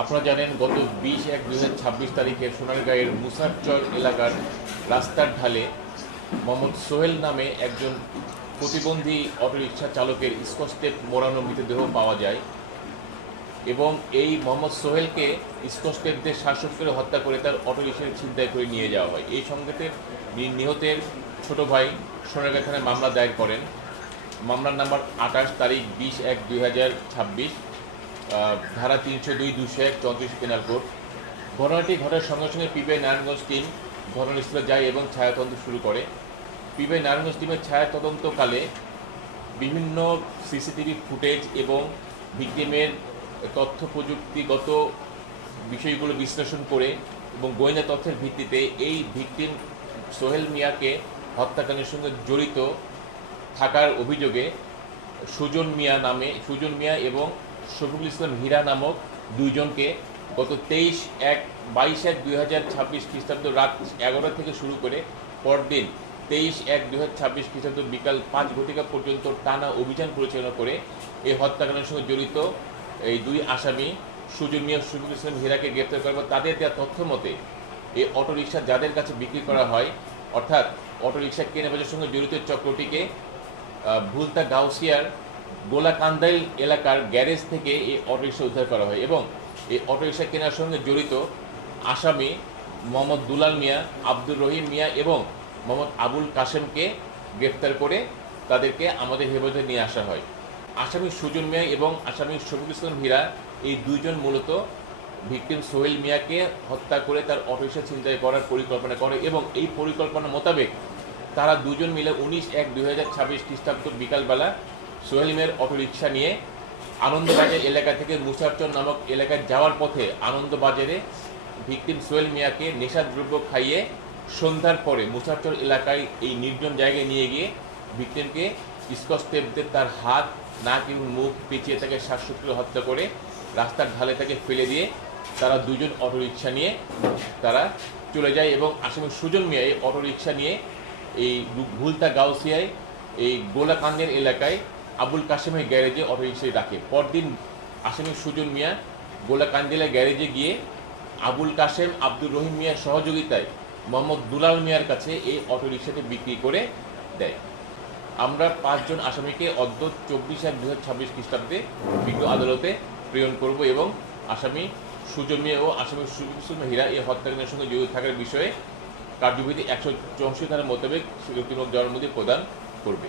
আপনারা জানেন গত 20/1/2026 তারিখে সোনারগাঁয়ের মুসারচর এলাকার রাস্তার ঢালে মোহাম্মদ সোহেল নামে একজন প্রতিবন্ধী অটোরিকশা চালকের স্কচটেপ মোড়ানো মৃতদেহ পাওয়া যায় এবং এই মোহাম্মদ সোহেলকে স্কচটেপ দিয়ে শ্বাসরোধ করে হত্যা করে তার অটোরিকশায় ছিনতাই করে নিয়ে যাওয়া হয়। এই সংঘাতে নিহতের ছোট ভাই সোনারগাঁ থানায় মামলা দায়ের করেন। মামলার নাম্বার 28 তারিখ 20/1/2026, ধারা 302-201 34 পেনাল কোড। ঘটনাটি ঘটার সঙ্গে সঙ্গে পিবিআই নারায়ণগঞ্জ টিম ঘটনাস্থলে যায় এবং ছায়াতদন্ত শুরু করে। পিবিআই নারায়ণগঞ্জ টিমের ছায়াতদন্তকালে বিভিন্ন সিসিটিভি ফুটেজ এবং ভিকটিমের তথ্য প্রযুক্তিগত বিষয়গুলো বিশ্লেষণ করে এবং গোয়েন্দা তথ্যের ভিত্তিতে এই ভিকটিম সোহেল মিয়াকে হত্যাকাণ্ডের সঙ্গে জড়িত থাকার অভিযোগে সুজন মিয়া এবং শফিকুল ইসলাম হীরা নামক দুইজনকে গত 22/1/2026 খ্রিস্টাব্দ রাত 11টা থেকে শুরু করে পরদিন 23/1/2026 খ্রিস্টাব্দ বিকাল 5 ঘটিকা পর্যন্ত টানা অভিযান পরিচালনা করে এই হত্যাকাণ্ডের সঙ্গে জড়িত এই দুই আসামি সুজন মিয়া শফিকুল ইসলাম হীরাকে গ্রেপ্তার করার তাদের দেওয়া তথ্য মতে এই অটোরিকশা যাদের কাছে বিক্রি করা হয়, অর্থাৎ অটোরিকশা কেনাবেচার সঙ্গে জড়িত চক্রটিকে ভুলতা গাউসিয়ার গোলাকান্দাইল এলাকার গ্যারেজ থেকে এই অটোরিকশা উদ্ধার করা হয় এবং এই অটোরিকশা কেনার সঙ্গে জড়িত আসামি মোহাম্মদ দুলাল মিয়া, আব্দুর রহিম মিয়া এবং মোহাম্মদ আবুল কাশেমকে গ্রেফতার করে তাদেরকে আমাদের হেফাজতে নিয়ে আসা হয়। আসামি সুজন মিয়া এবং আসামি শফিকুল ইসলাম হীরা এই দুইজন মূলত ভিকটিম সোহেল মিয়াকে হত্যা করে তার অটোরিকশা ছিনতাই করার পরিকল্পনা করে এবং এই পরিকল্পনা মোতাবেক তারা দুজন মিলে 19/1/2026 খ্রিস্টাব্দ বিকালবেলা সোহেল মিয়ার অটোরিকশা নিয়ে আনন্দবাজার এলাকা থেকে মুসারচর নামক এলাকায় যাওয়ার পথে আনন্দবাজারে ভিকটিম সোহেল মিয়াকে নেশাদ্রব্য খাইয়ে সন্ধ্যার পরে মুসারচর এলাকায় এই নির্জন জায়গায় নিয়ে গিয়ে ভিকটিমকে স্কচটেপ দিয়ে তার হাত, নাক এবং মুখ পেঁচিয়ে তাকে শ্বাসরোধ করে হত্যা করে রাস্তার ঢালে তাকে ফেলে দিয়ে তারা দুজন অটোরিকশা নিয়ে তারা চলে যায় এবং আসামি সুজন মিয়া এই অটোরিকশা নিয়ে এই ভুলতা গাউসিয়ায় এই গোলাকান্দের এলাকায় আবুল কাশেমের গ্যারেজে অটোরিকশায় রাখে। পরদিন আসামি সুজন মিয়া গোলাকান্দিলা গ্যারেজে গিয়ে আবুল কাশেম, আব্দুর রহিম মিয়ার সহযোগিতায় মোহাম্মদ দুলাল মিয়ার কাছে এই অটোরিকশাটি বিক্রি করে দেয়। আমরা 5 জন আসামিকে অদ্য 24/1/2026 খ্রিস্টাব্দে বিজ্ঞ আদালতে প্রেরণ করব এবং আসামি সুজন মিয়া ও আসামি শফিকুল ইসলাম হীরা এই হত্যাকাণ্ডের সঙ্গে জড়িত থাকার বিষয়ে কার্যবিধি 164 ধারা মোতাবেক স্বীকৃতিমূলক জবানবন্দি প্রদান করবে।